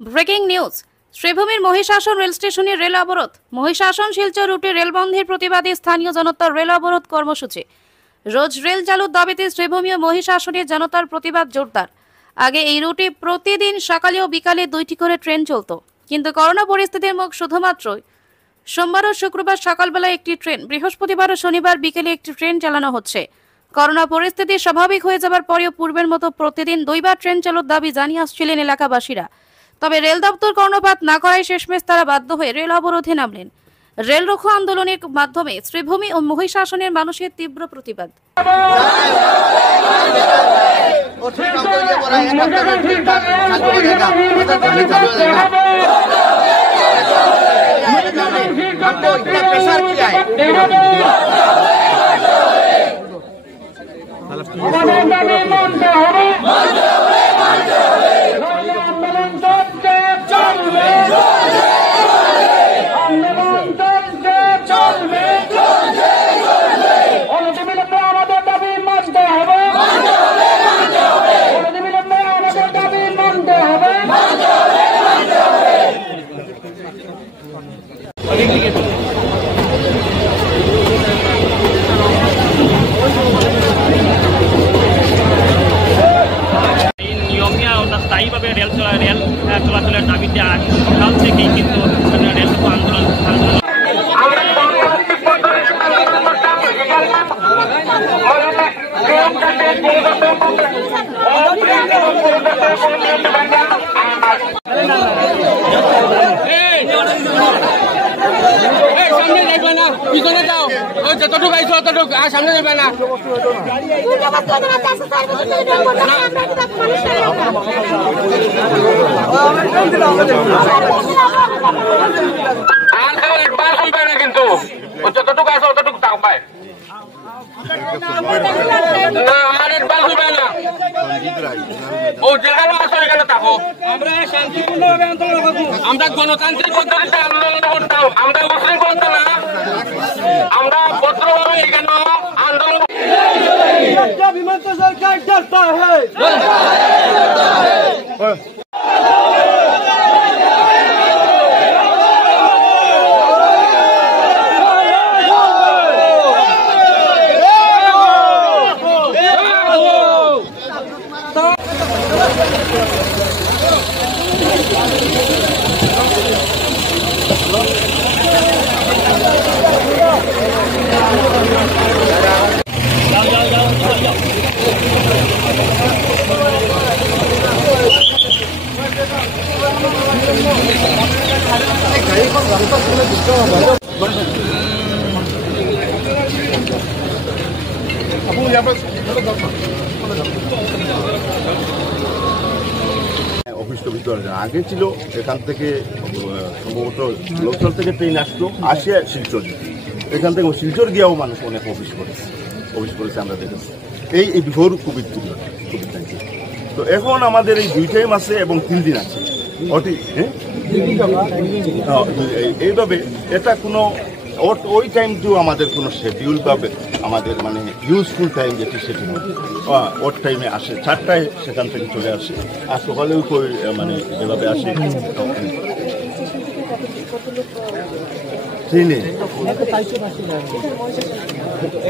Breaking news. শ্রীভূমির Mahisasan rail স্টেশনে rail অবরোধ। মহিষাসন শিলচর রুটে রেল বন্ধের প্রতিবাদে স্থানীয় জনতার রেল অবরোধ কর্মসূচি। রোজ রেল চালুর দাবিতে শ্রীভূমি ও মহিষাসনে জনতার প্রতিবাদ জোরদার। আগে এই রুটে প্রতিদিন সকালে ও বিকালে 2টি করে ট্রেন চলত, কিন্তু করোনা পরিস্থিতির মুখ শুধুমাত্র সোমবার ও শুক্রবার সকালবেলা একটি ট্রেন, বৃহস্পতিবার ও শনিবার বিকেলে একটি ট্রেন চালানো হচ্ছে। করোনা পরিস্থিতি স্বাভাবিক হয়ে যাবার পরেও পূর্বের মতো প্রতিদিন 2বার ট্রেন চালুর দাবি জানিয়ে আসছিলেন এলাকাবাসীরা। তবে রেল দপ্তর কর্ণপাত না করায় শেষমেশ তারা বাধ্য হয়ে রেল অবরোধে নামলেন। রেল রোকো আন্দোলনের মাধ্যমে শ্রীভূমি ও মহিষাসনের মানুষের তীব্র প্রতিবাদ। স্থায়ীভাবে রেল চলাচলের দাবিতে আজ সকাল থেকেই কিন্তু রেল আন্দোলন সামনে যাইবে না, পিছনে যাও, যতটুকু আইছো ততটুকু, আর সামনে যাইবে না। একবার হইবে না, কিন্তু যতটুকু আইছো ততটুকু তাও পায় না, আর একবার হইবে না। ও যেখানে আসো এখানে থাকো। আমরা শান্তিপূর্ণভাবে আন্দোলন করবো, আমরা গণতান্ত্রিক পদ্ধতিতে আন্দোলন করতাম, আমরা উশৃঙ্খল না, আমরা ভদ্রভাবে এখানে আন্দোলন। বিমান সরকার ডরতা হ্যায়। অফিস টফিস আগে ছিল, এখান থেকে সম্ভবত লোকচল থেকে ট্রেন আসতো, আসে শিলচর, এখান থেকে শিলচর গিয়েও মানুষ অনেক অফিস করেছে আমরা দেখেছি এই বিফোর কোভিড-19। তো এখন আমাদের এই 2 টাইম আছে এবং 3 দিন আছে, এইভাবে এটা কোনো ওই টাইমটিও আমাদের কোনো শিডিউল পাবে, আমাদের মানে ইউজফুল টাইম যেটি সেটি ওর টাইমে আসে, 4টায় সেখান থেকে চলে আসে, আর সকালেও মানে যেভাবে আসে ট্রেনে।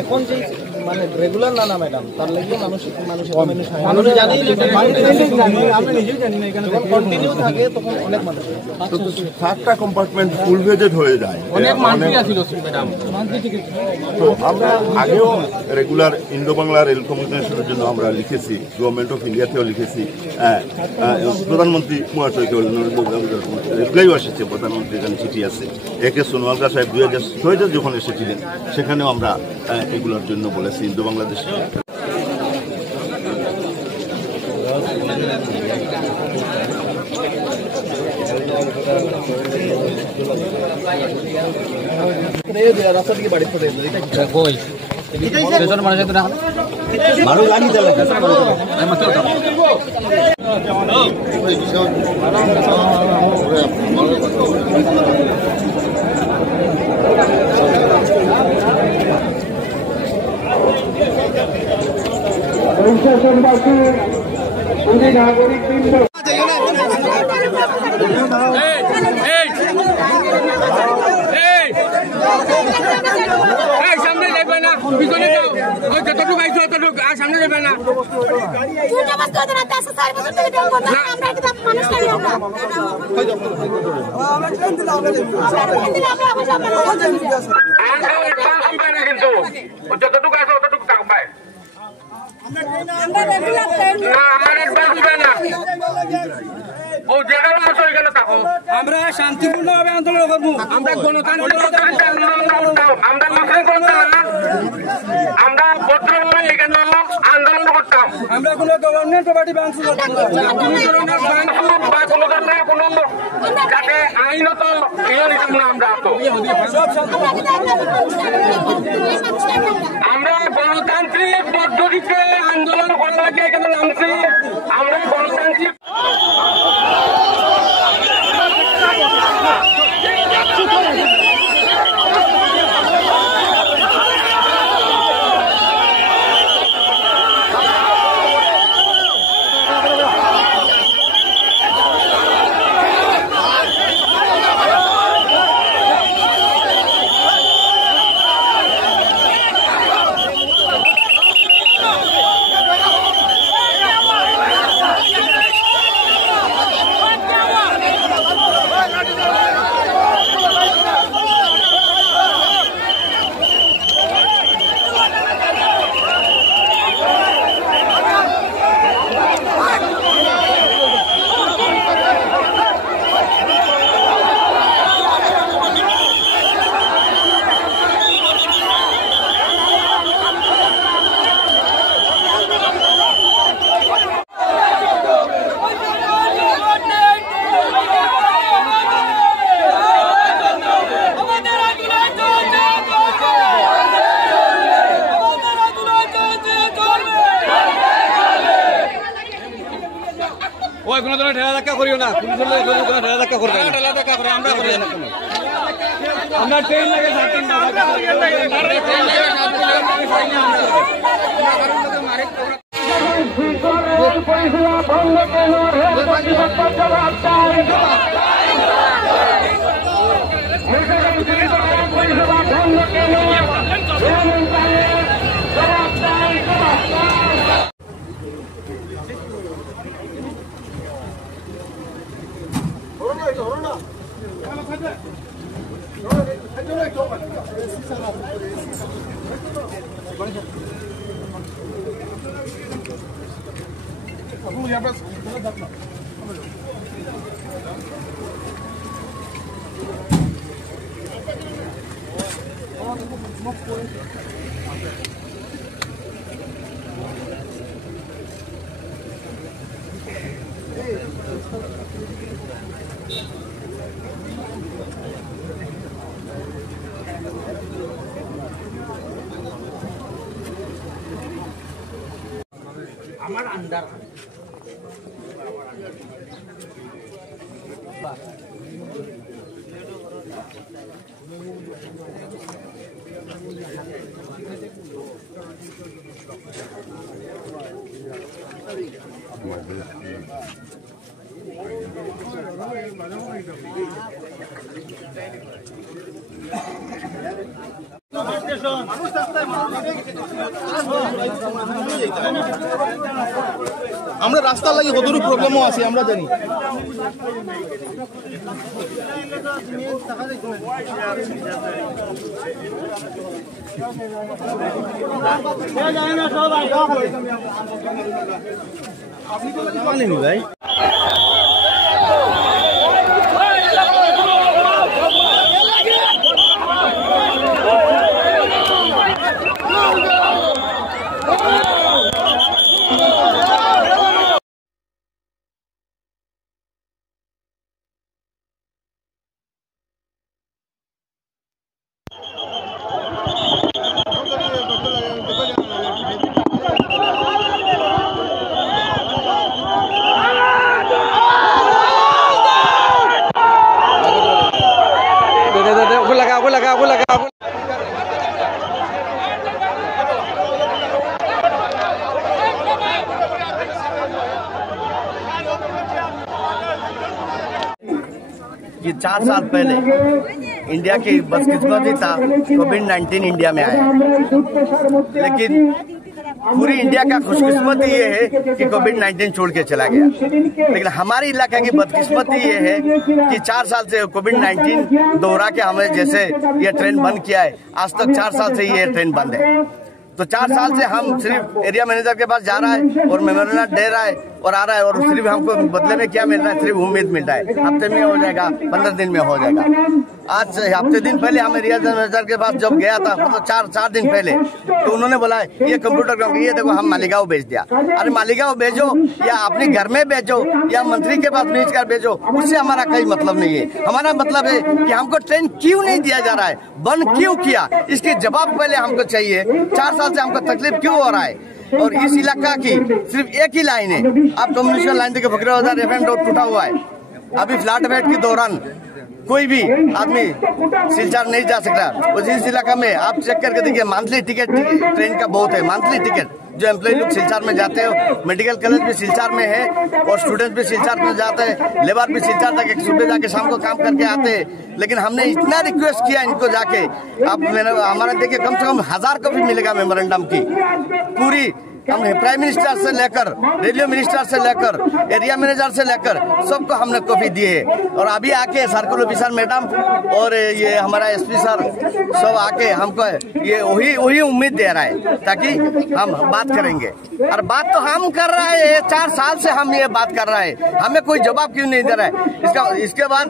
এখন যে মানে রেগুলার না ম্যাডাম, তার লাগে মানুষ কন্টিনিউ থাকে, তখন অনেক মানুষ 7টা কম্পার্টমেন্ট ফুল ভেজেড হয়ে যায়। তো আমরা আগেও রেগুলার ইন্দো বাংলা রেল কমিউনিকেশনের জন্য আমরা লিখেছি, গভর্নমেন্ট অফ ইন্ডিয়াতেও লিখেছি, প্রধানমন্ত্রী রিপ্লাইও এসেছে, প্রধানমন্ত্রী এখানে চিঠি আছে, একে সোনোয়ালকা সাহেব 2006 যখন এসেছিলেন সেখানেও আমরা এগুলোর জন্য বলেছি ইন্দো বাংলাদেশ। রাস্তা থেকে বাড়ি চলে মানুষ লাগি নাগরিক সামনে দেখবে না পিছনে যাও যতটুকু আইছো ততটুকু আর সামনে যাবে না কিন্তু যতটুকু আছে ততটুকু থাকবে আমার একবার দিবে না ও জায়গায় আসো এখানে থাকো আমরা শান্তিপূর্ণভাবে আন্দোলন করবো আমরা গণতান্ত্রিক আন্দোলন করতাম আমরা মিছিল করতাম না আমরা ভদ্রভাবে এখানে আন্দোলন করতাম আমরা কোনো গভর্নমেন্ট প্রপার্টি ভাঙচুর করবো না। কোনো ধরনের ভাঙচুর বা কোনো ধরনের কোনো যাতে আইনত ইয়ে নিতাম না আমরা তো আমরা গণতান্ত্রিক পদ্ধতিতে আন্দোলন করার লাগে এখানে নামছি আমরা গণতান্ত্রিক ওই কোনো ধরনের ঠেলা ধাক্কা করিও না কোনো ধরনের ঠেলা ধাক্কা করবে না ঠেলা ধাক্কা করে আমরা করি না আমরা ট্রেন লাগে সাথে আমরা রাস্তার লাগি কতটুকু প্রবলেমও আছে আমরা জানি। আপনি তো ভাই कि 4 साल पहले इंडिया की बदकिस्मती था, कोविड-19 इंडिया में आया, लेकिन पूरी इंडिया का खुशकिस्मती ये है कि कोविड-19 छोड़ के चला गया। लेकिन हमारे इलाके की बदकिस्मती ये है कि 4 साल से कोविड-19 दोहरा के हमें जैसे ये ट्रेन बंद किया है, आज तक 4 साल से ये ट्रेन बंद है। तो 4 साल से हम सिर्फ एरिया मैनेजर के पास जा रहा है और मेमोरेंडम दे रहा है और आ रहा है, और सिर्फ हमको बदले में क्या मिल रहा है, सिर्फ उम्मीद मिल रहा है, हफ्ते में हो जाएगा, 15 दिन में हो जाएगा। आज हफ्ते दिन पहले हम एरिया मैनेजर के पास जब गया था, मतलब 4 दिन पहले, तो उन्होंने बोला ये कंप्यूटर ये देखो हम मालीगांव भेज दिया। अरे मालीगांव भेजो या अपने घर में भेजो या मंत्री के पास भेज कर भेजो, उससे हमारा कोई मतलब नहीं है। हमारा मतलब है कि हमको ट्रेन क्यों नहीं दिया जा रहा है, बंद क्यों किया, इसके जवाब पहले हमको चाहिए। 4 साल से हमको तकलीफ क्यों हो रहा है, और इस इलाका की सिर्फ एक ही लाइन है, आप कम्युनिकेशन लाइन देखिए, फकीराबाद FM रोड टूटा हुआ है। अभी फ्लैट बैट के दौरान कोई भी आदमी सिलचर नहीं जा सकता। उस इस इलाका में आप चेक करके देखिए, मंथली टिकट ट्रेन का बहुत है, मंथली टिकट जो एम्प्लॉय लोग सिलचर में जाते हो, मेडिकल कॉलेज भी सिलचर में है और स्टूडेंट भी सिलचर में जाते हैं, लेबर भी सिलचर तक सुबह जाके शाम को काम करके आते हैं। लेकिन हमने इतना रिक्वेस्ट किया इनको जाके, आप हमारा देखिए कम से कम 1000 कॉपी मिलेगा मेमोरेंडम की। पूरी हमने प्राइम मिनिस्टर से लेकर रेलवे मिनिस्टर से लेकर एरिया मैनेजर से लेकर सबको हमने कॉपी दिए है। और अभी आके सर्कुलर ऑफिसर मैडम और ये हमारा SP सर सब आके हमको ये वही उम्मीद दे रहा है ताकि हम बात करेंगे। और बात तो हम कर रहा है, 4 साल से हम ये बात कर रहा है, हमें कोई जवाब क्यों नहीं दे रहा है। इसके बाद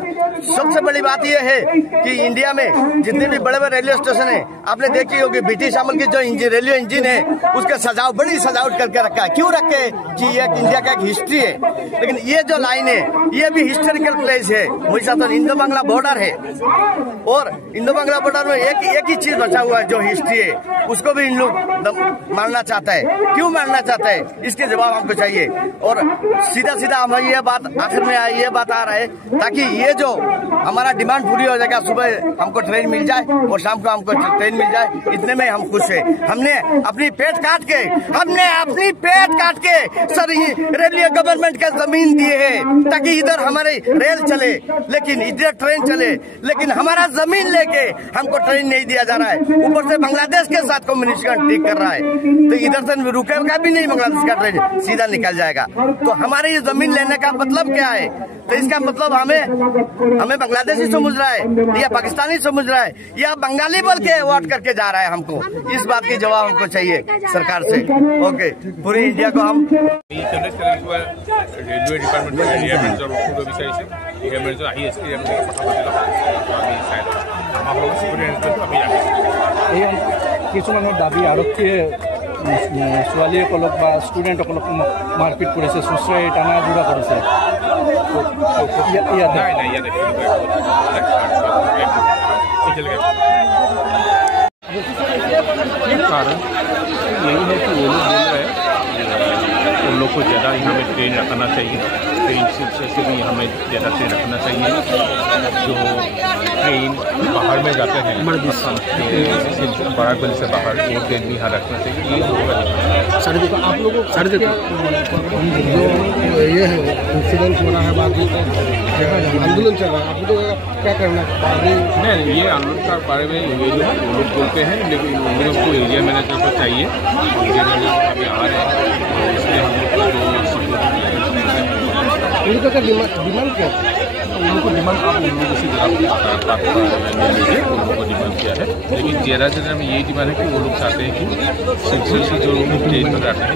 सबसे बड़ी बात ये है कि इंडिया में जितने भी बड़े बड़े रेलवे स्टेशन है, आपने देखी होगी ब्रिटिश अमल की जो रेलवे इंजन है उसके बड़ी सजावट करके रखा है। क्यों रखे कि ये इंडिया का एक हिस्ट्री है। लेकिन ये जो लाइन है ये भी हिस्टोरिकल प्लेस है, महिषासुर इंडो बांग्ला बॉर्डर है, और इंडो बांग्ला बॉर्डर में एक ही चीज बचा हुआ है जो हिस्ट्री है, उसको भी इन लोग मारना चाहता है। क्यों मारना चाहता है, इसके जवाब हमको चाहिए। और सीधा हमारी ये बात आखिर में ये बात आ रहा है ताकि ये जो हमारा डिमांड पूरी हो जाएगा, सुबह हमको ट्रेन मिल जाए और शाम को हमको ट्रेन मिल जाए, इतने में हम खुश है। हमने अपनी पेट काट के सर रेलवे गवर्नमेंट का जमीन दिए है ताकि इधर हमारे रेल चले, लेकिन इधर ट्रेन चले, लेकिन हमारा जमीन लेके हमको ट्रेन नहीं दिया जा रहा है। ऊपर से बांग्लादेश के साथ कम्युनिकेशन ठीक कर रहा है, तो इधर से रुकेगा भी नहीं बांग्लादेश का ट्रेन, सीधा निकल जाएगा। तो हमारी ये जमीन लेने का मतलब क्या है, तो इसका मतलब हमें बांग्लादेशी समझ रहा है या पाकिस्तानी समझ रहा है या बंगाली बोल के अवॉर्ड करके जा रहा है। हमको इस बात की जवाब हमको चाहिए सरकार से। ओके, पूरी इंडिया को हम रेलवे डिपार्टमेंट एरिया मैनेजर বক্তব্য বিচাৰিছে। এৰিয়া মেনেজাৰ আহি আছে, আমি কথা পাতি লওঁ, আমি চাই লওঁ আমাৰ আমি কিছুমানৰ দাবী আৰক্ষীয়ে ছোৱালীসকলক বা ষ্টুডেণ্টসকলক মাৰপিট কৰিছে, চুচৰাই টানা জোৰা কৰিছে। कारण यही है कि वो लोग बोल रहे हैं उन लोग को ज़्यादा यहाँ में ट्रेन रखना चाहिए, ट्रेन से भी हमें ज़्यादा ट्रेन रखना चाहिए। जो ट्रेन बाहर में जाते हैं बराबर से बाहर, वो ट्रेन भी यहाँ रखना चाहिए। ये साढ़े देखो आप लोगों जो ये है इंसिडेंट हो रहा है, बाकी आंदोलन चल रहा है, आप लोग क्या करना है? नहीं, ये आंदोलन का बारे में ये जो वो लोग बोलते हैं, लेकिन उन लोग को एरिया मैनेजर को चाहिए। एरिया मैनेजर अभी आ रहे हैं, इसलिए हम लोग उनका डिमांड क्या है? उनको डिमांड आप उन लोगों से बात लीजिए, उन लोगों को डिमांड किया है। लेकिन ज़्यादा में यही डिमांड है कि वो लोग चाहते हैं कि शिक्षक से जो ट्रेन में रहते हैं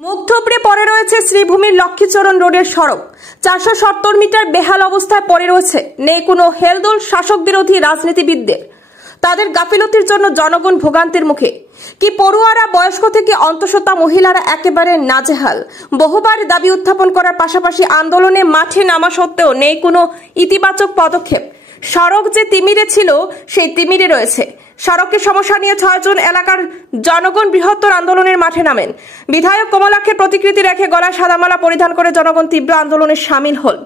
মুখ থুবড়ে পড়ে রয়েছে শ্রীভূমির লক্ষ্মীচরণ রোডের সড়ক। 470 মিটার বেহাল অবস্থায় পড়ে রয়েছে। নেই কোনো হেলদোল শাসক বিরোধী রাজনীতিবিদদের। তাদের গাফিলতির জন্য জনগণ ভোগান্তির মুখে। কি পড়ুয়ারা, বয়স্ক থেকে অন্তঃসত্ত্বা মহিলারা একেবারে নাজেহাল। বহুবার দাবি উত্থাপন করার পাশাপাশি আন্দোলনে মাঠে নামা সত্ত্বেও নেই কোনো ইতিবাচক পদক্ষেপ। সড়ক যে তিমিরে ছিল সেই তিমিরে রয়েছে। সড়কের সমস্যা নিয়ে 6 জন এলাকার জনগণ বৃহত্তর আন্দোলনের মাঠে নামেন। বিধায়ক কমলাক্ষের প্রতিকৃতি রেখে গলায় সাদামালা পরিধান করে জনগণ তীব্র আন্দোলনে সামিল হল।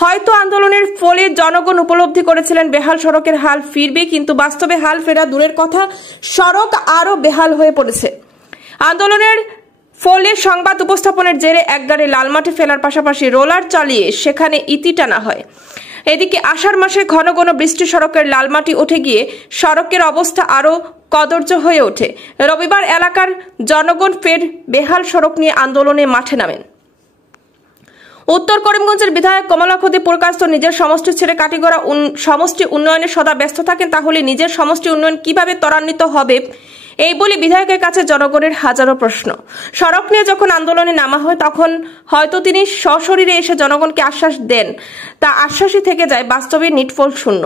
হয়তো আন্দোলনের ফলে জনগণ উপলব্ধি করেছিলেন বেহাল সড়কের হাল ফিরবে, কিন্তু বাস্তবে হাল ফেরা দূরের কথা, সড়ক আরো বেহাল হয়ে পড়েছে। আন্দোলনের ফলে সংবাদ উপস্থাপনের জেরে একগাড়ি লালমাটি ফেলার পাশাপাশি রোলার চালিয়ে সেখানে ইতি টানা হয়। এদিকে আষাঢ় মাসে ঘন ঘন বৃষ্টি সড়কের লালমাটি উঠে গিয়ে সড়কের অবস্থা আরও কদর্য হয়ে ওঠে। রবিবার এলাকার জনগণ ফের বেহাল সড়ক নিয়ে আন্দোলনে মাঠে নামেন। উত্তর করিমগঞ্জের বিধায়ক কমলাক্ষদী পুরকাস্ত নিজের সমষ্টি ছেড়ে কাটিগড়া সমষ্টি উন্নয়নে সদা ব্যস্ত থাকেন, তাহলে নিজের সমষ্টি উন্নয়ন কিভাবে ত্বরান্বিত হবে এই বলে বিধায়কের কাছে জনগণের হাজারো প্রশ্ন। সড়ক নিয়ে যখন আন্দোলনে নামা হয় তখন হয়তো তিনি সশরীরে এসে জনগণকে আশ্বাস দেন, তা আশ্বাসই থেকে যায় বাস্তবে নিটফল শূন্য।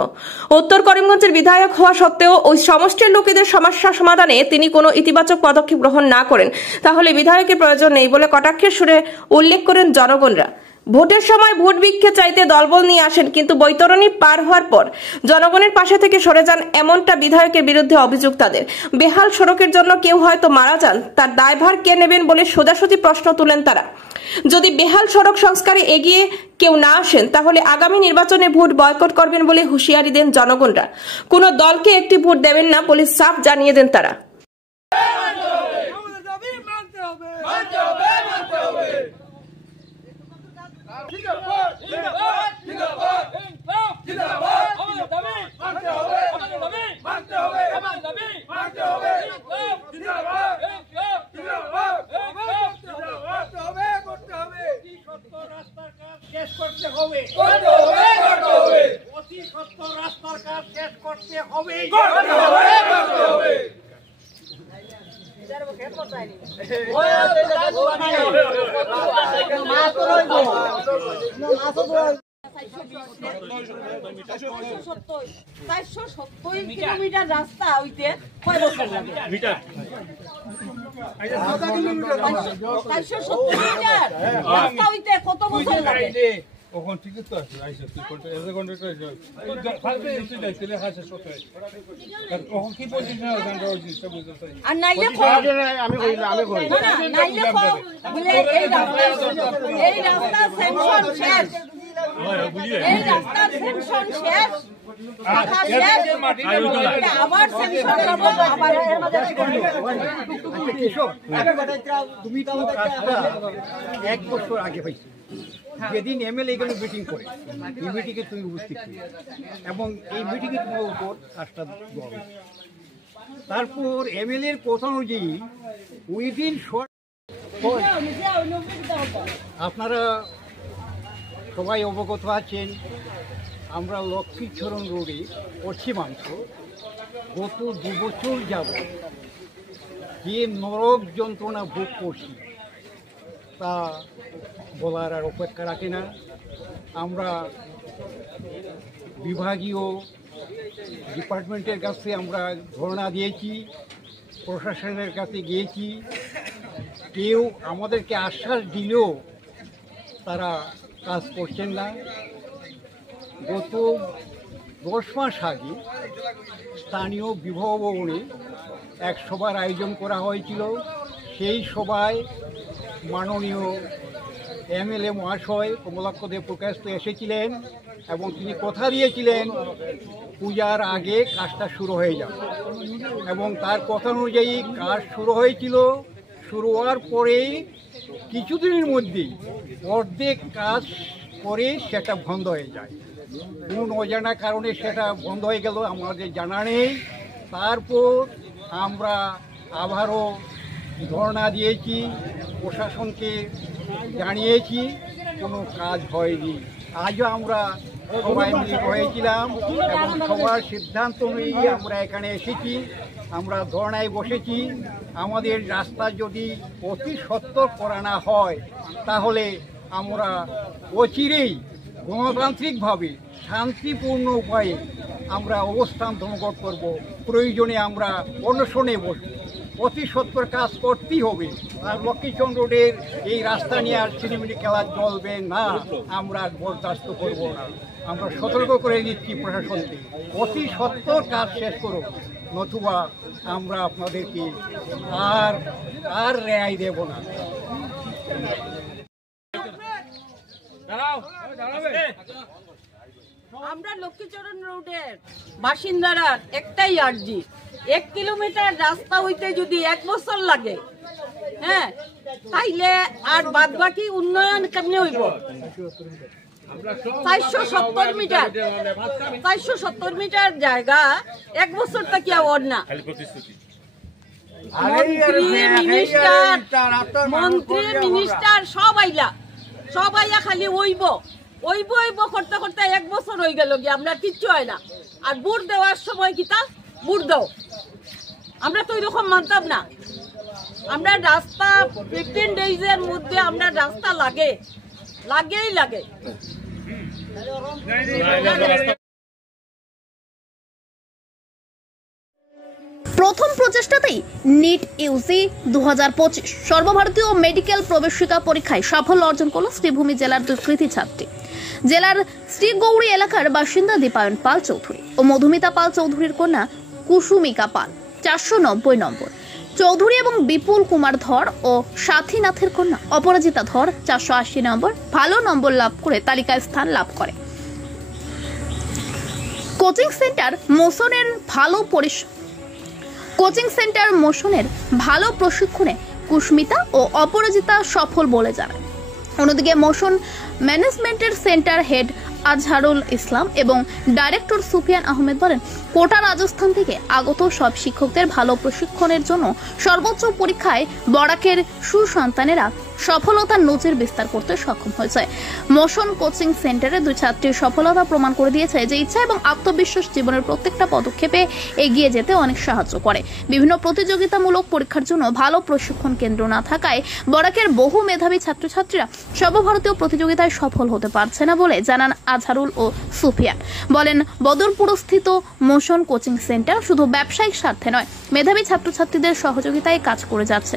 উত্তর করিমগঞ্জের বিধায়ক হওয়া সত্ত্বেও ওই সমষ্টির লোকেদের সমস্যা সমাধানে তিনি কোনো ইতিবাচক পদক্ষেপ গ্রহণ না করেন, তাহলে বিধায়কের প্রয়োজন নেই বলে কটাক্ষের সুরে উল্লেখ করেন জনগণরা। ভোটের সময় ভোট ভিক্ষে চাইতে দলবল নিয়ে আসেন, কিন্তু বৈতরণী পার হওয়ার পর জনগণের পাশে থেকে সরে যান, এমনটা বিধায়কের বিরুদ্ধে অভিযোগ তাদের। বেহাল সড়কের জন্য কেউ হয়তো মারা যান, তার দায়ভার কে নেবেন বলে সোজাসুজি প্রশ্ন তুলেন তারা। যদি বেহাল সড়ক সংস্কারে এগিয়ে কেউ না আসেন তাহলে আগামী নির্বাচনে ভোট বয়কট করবেন বলে হুঁশিয়ারি দেন জনগণরা। কোনো দলকে একটি ভোট দেবেন না বলে সাফ জানিয়ে দেন তারা। কিলোমিটার রাস্তা হইতে কয় বছর লাগে? 470 মিটার রাস্তা হইতে কত বছর লাগে? ওখান থেকে তো আছে আইসা তুই কোনটা এর কোনটা আছে ফালতু এসে যাইতে লেখা আছে সত্য ওখান কি পজিশন আছে গান রয়েছে সব বুঝতে আর নাইলে আমি কই নাইলে বলে এই রাস্তা সেকশন শেষ, এই রাস্তা সেকশন শেষ, আবার সেকশন করব, আবার এর মধ্যে তুমি তো এক বছর আগে হয়েছে যেদিন এমএলএ এখানে মিটিং করে এই মিটিংয়ে তুমি উপস্থিত ছিলে এবং এই মিটিংয়ে তোমার উপর কাজটা দেওয়া হয়েছে। তারপর এমএলএ এর কথা অনুযায়ী উইদিন আপনারা সবাই অবগত আছেন, আমরা লক্ষ্মীচরণ রোডে পশ্চিমাংশ গত 2 বছর যাবত যে নরক যন্ত্রণা ভোগ করছি তা বলার আর অপেক্ষা রাখে না। আমরা বিভাগীয় ডিপার্টমেন্টের কাছে আমরা ধর্ণা দিয়েছি, প্রশাসনের কাছে গিয়েছি, কেউ আমাদেরকে আশ্বাস দিলেও তারা কাজ করছেন না। গত 10 মাস আগে স্থানীয় বিবাহ ভবনে এক সভার আয়োজন করা হয়েছিল। সেই সভায় মাননীয় এমএলএ মহাশয় কমলাক্ষদী পুরকাস্ত এসেছিলেন এবং তিনি কথা দিয়েছিলেন পূজার আগে কাজটা শুরু হয়ে যাবে এবং তার কথা অনুযায়ী কাজ শুরু হয়েছিল। শুরু হওয়ার পরেই কিছুদিনের মধ্যেই অর্ধেক কাজ করে সেটা বন্ধ হয়ে যায়। কোন অজানা কারণে সেটা বন্ধ হয়ে গেল আমাদের জানা নেই। তারপর আমরা আবারও ধর্ণা দিয়েছি, প্রশাসনকে জানিয়েছি, কোনো কাজ হয়নি। আজও আমরা সবাই মিলিত হয়েছিলাম এবং সবার সিদ্ধান্ত অনুযায়ী আমরা এখানে এসেছি, আমরা ধর্ণায় বসেছি। আমাদের রাস্তা যদি অতি সত্বর করা না হয় তাহলে আমরা অচিরেই গণতান্ত্রিকভাবে শান্তিপূর্ণ উপায়ে আমরা অবস্থান ধর্মঘট করব। প্রয়োজনে আমরা অনশনে বসব। অতি সত্বর কাজ করতেই হবে। আর লক্ষ্মীচরণ রোডের এই রাস্তা নিয়ে আর সিনেমিনি খেলা চলবে না, আমরা বরদাস্ত করব না। আমরা সতর্ক করে দিচ্ছি প্রশাসনকে, অতি সত্বর কাজ শেষ করো, নতুবা আমরা আপনাদেরকে আর রেহাই দেব না। আমরা লক্ষ্মীচরণ রোডের বাসিন্দারা একটাই আর্জি, 1 কিলোমিটার রাস্তা হইতে যদি 1 বছর লাগে হ্যাঁ তাইলে আর বাদ বাকি উন্নয়ন কেমনে হইব 470 মিটার 470 মিটার জায়গা এক বছর থেকে আর না মন্ত্রী মিনিস্টার সব আইলা খালি ওইব করতে করতে এক বছর হয়ে গেল গিয়ে আমরা কিচ্ছু হয় না। আর বুট দেওয়ার সময় কিতা বুট দাও, আমরা তো ওইরকম মানতাম না। আমরা রাস্তা 15 ডেজের মধ্যে আমরা রাস্তা লাগেই লাগে। প্রথম প্রচেষ্টাতেই নিট ইউজি 2025 সর্বভারতীয় মেডিকেল প্রবেশিকা পরীক্ষায় সাফল্য অর্জন করল শ্রীভূমি জেলার দুই কৃতী ছাত্রী। জেলার শ্রীগৌরী এলাকার বাসিন্দা দীপায়ন পাল চৌধুরী ও মধুমিতা পাল চৌধুরীর কন্যা কুসুমিকা পাল 490 নম্বর, চৌধুরী এবং বিপুল কুমার ধর ও সাথীনাথের কন্যা অপরাজিতা ধর 480 নম্বর ভালো নম্বর লাভ করে তালিকায় স্থান লাভ করে। কোচিং সেন্টার মোশনের ভালো প্রশিক্ষণে কুসুমিতা ও অপরাজিতা সফল বলে জানান। অন্যদিকে মোশন ম্যানেজমেন্টের সেন্টার হেড আজহারুল ইসলাম এবং ডাইরেক্টর সুফিয়ান আহমেদ বলেন, কোটা রাজস্থান থেকে আগত সব শিক্ষকদের ভালো প্রশিক্ষণের জন্য সর্বোচ্চ পরীক্ষায় বরাকের সুসন্তানেরা সফলতার নজির বিস্তার করতে সক্ষম হয়েছে। মোশন কোচিং সেন্টারে দুই ছাত্রীর সফলতা প্রমাণ করে দিয়েছে যে ইচ্ছা এবং আত্মবিশ্বাস জীবনের প্রত্যেকটা পদক্ষেপে এগিয়ে যেতে অনেক সাহায্য করে। বিভিন্ন প্রতিযোগিতামূলক পরীক্ষার জন্য ভালো প্রশিক্ষণ কেন্দ্র না থাকায় বরাকের বহু মেধাবী ছাত্রছাত্রীরা সর্বভারতীয় প্রতিযোগিতায় সফল হতে পারছে না বলে জানান আজহারুল ও সুফিয়ান। বলেন, বদরপুরস্থিত মোশন কোচিং সেন্টার শুধু ব্যবসায়িক স্বার্থে নয়, মেধাবী ছাত্রছাত্রীদের সহযোগিতায় কাজ করে যাচ্ছে।